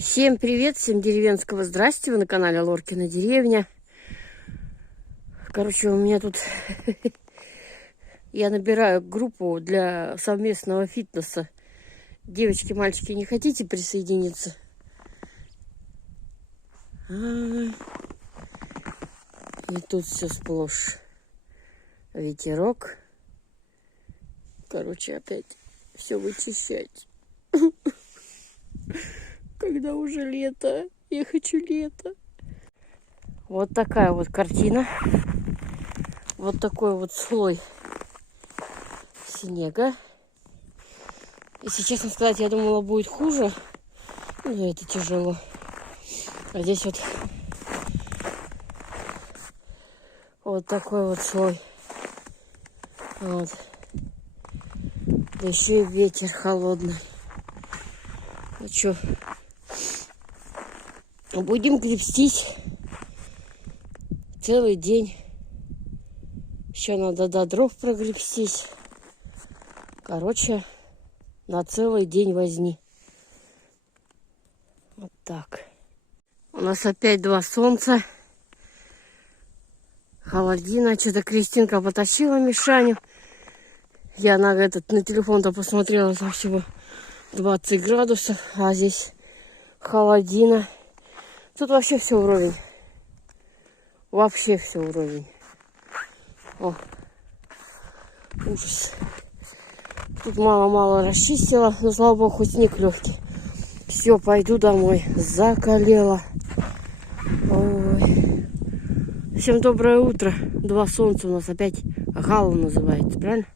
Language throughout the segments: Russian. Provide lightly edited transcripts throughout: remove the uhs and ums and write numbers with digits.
Всем привет, всем деревенского здрасте, вы на канале Лоркина деревня. Короче, у меня тут я набираю группу для совместного фитнеса. Девочки, мальчики, не хотите присоединиться? И тут все сплошь ветерок. Короче, опять все вычищать. Когда уже лето, я хочу лето. Вот такая вот картина. Вот такой вот слой снега. Если честно сказать, я думала, будет хуже. Но это тяжело. А здесь вот такой вот слой. Вот. Да еще и ветер холодный. Ну что, будем гребстись целый день. Еще надо до дров прогребстись. Короче, на целый день возни. Вот так. У нас опять два солнца. Холодина. Что-то Кристинка потащила Мишаню. Я на телефон-то посмотрела, там всего 20 градусов. А здесь холодина. Тут вообще все вровень. Вообще все вровень. О, ужас. Тут мало-мало расчистила, но, слава богу, хоть снег легкий. Все, пойду домой. Закалела. Ой. Всем доброе утро. Два солнца у нас опять. Гала называется, правильно?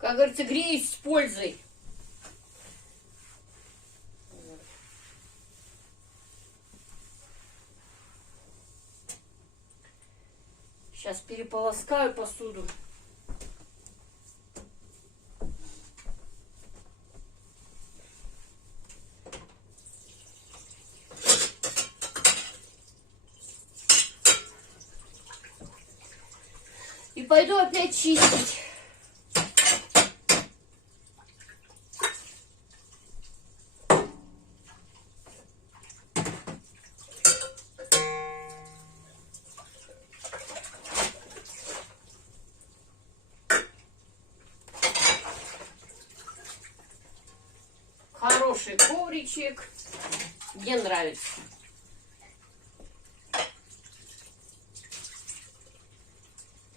Как говорится, греюсь с пользой. Сейчас переполоскаю посуду. И пойду опять чистить. Хороший ковричек. Мне нравится.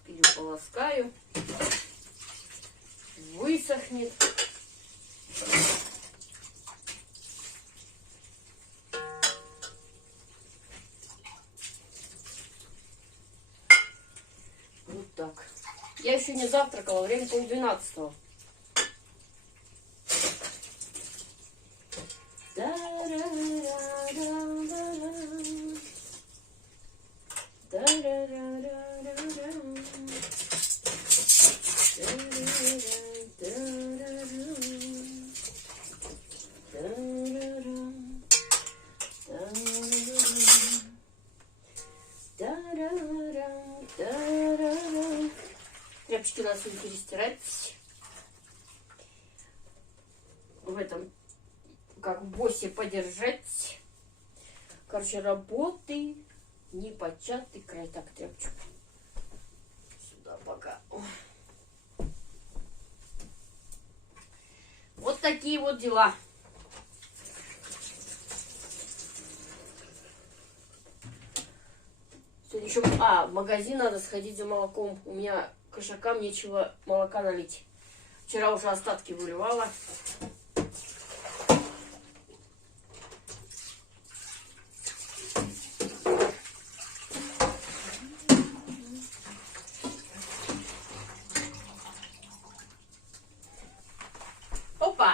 Переполоскаю. Высохнет. Я еще не завтракала, время 11:30. Тряпочки надо сегодня перестирать. В этом, как в боссе, подержать. Короче, работы непочатый край. Так, тряпочку сюда пока. Вот такие вот дела. Сегодня еще... в магазин надо сходить за молоком. У меня кошакам нечего молока налить. Вчера уже остатки выливала. Опа!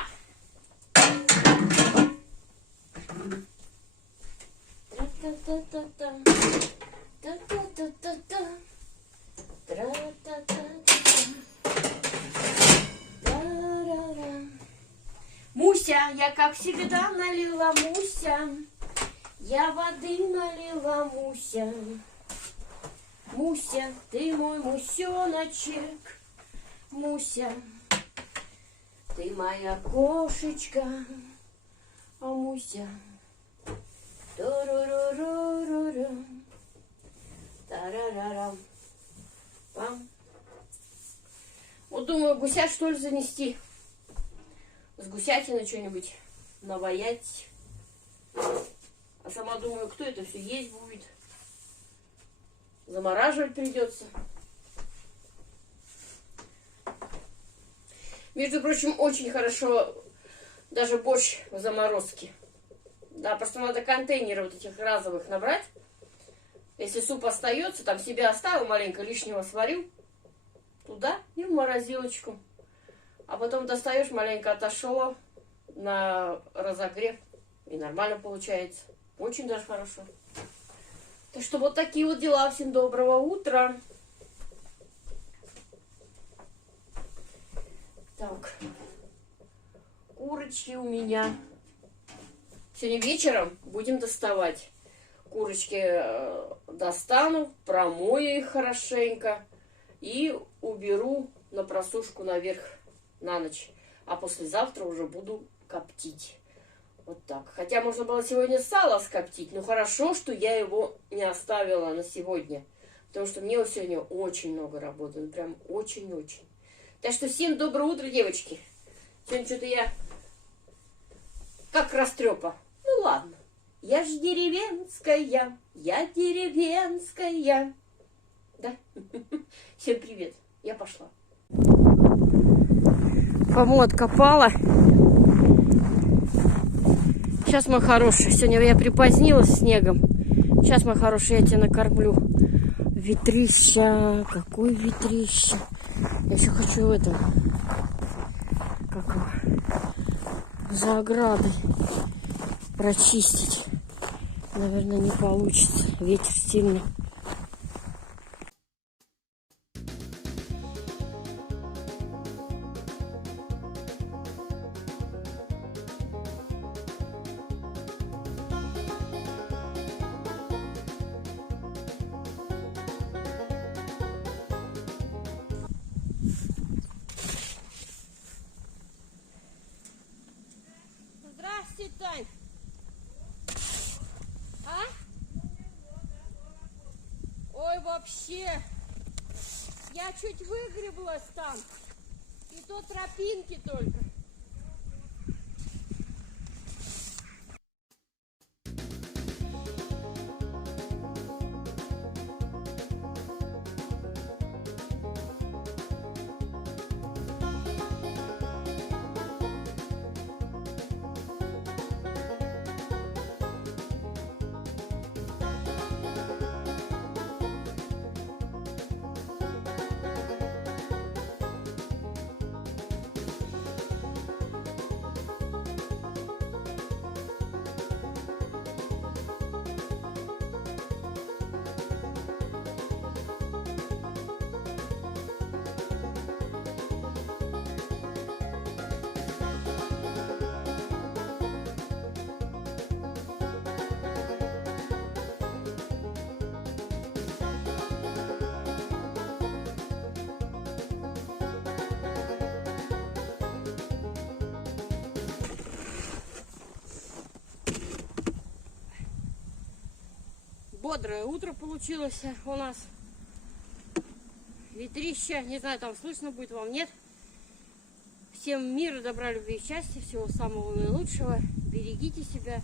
Муся, я как всегда налила, Муся. Я воды налила, Муся. Муся, ты мой мусеночек. Муся, ты моя кошечка. А Муся. Туруруруруру. Тарарарам. Пам. Вот думаю, гуся что ли занести. С гусятины что-нибудь наваять. А сама думаю, кто это все есть будет. Замораживать придется. Между прочим, очень хорошо даже борщ в заморозке. Да, просто надо контейнеры вот этих разовых набрать. Если суп остается, там себе оставил маленько, лишнего сварил. Туда и в морозилочку. А потом достаешь, маленько отошло на разогрев. И нормально получается. Очень даже хорошо. Так что вот такие вот дела. Всем доброго утра. Так. Курочки у меня. Сегодня вечером будем доставать. Курочки достану, промою их хорошенько. И уберу на просушку наверх на ночь. А послезавтра уже буду коптить. Вот так. Хотя можно было сегодня сало скоптить. Но хорошо, что я его не оставила на сегодня. Потому что мне сегодня очень много работы. Ну, прям очень-очень. Так что всем доброе утро, девочки. Сегодня что-то я как растрепа. Ну ладно. Я ж деревенская. Я деревенская. Да? Всем привет. Я пошла. Кому откопала. Сейчас, мой хороший. Сегодня я припозднилась снегом. Сейчас, мой хороший, я тебя накормлю. Ветрища. Какой ветрища. Я еще хочу это. Как его? За оградой прочистить. Наверное, не получится. Ветер сильный. Здрасте, Тань. А? Ой, вообще. Я чуть выгреблась там. И то тропинки только. Бодрое утро получилось у нас. Ветрище. Не знаю, там слышно будет вам, нет. Всем мира, добра, любви и счастья. Всего самого наилучшего. Берегите себя.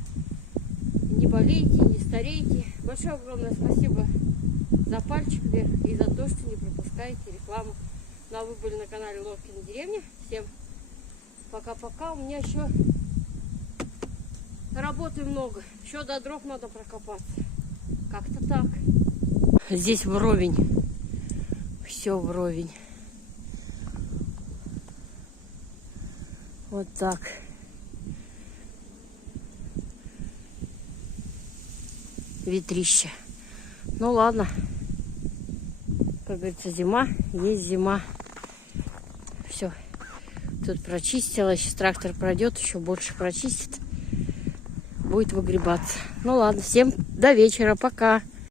Не болейте, не старейте. Большое огромное спасибо за пальчик вверх и за то, что не пропускаете рекламу. Ну, а вы были на канале Ловкина деревня. Всем пока-пока. У меня еще работы много. Еще до дров надо прокопаться. Как-то так. Здесь вровень. Все вровень. Вот так. Ветрище. Ну ладно. Как говорится, зима есть зима. Все. Тут прочистила. Сейчас трактор пройдет, еще больше прочистит. Будет выгребаться. Ну ладно. Всем до вечера. Пока.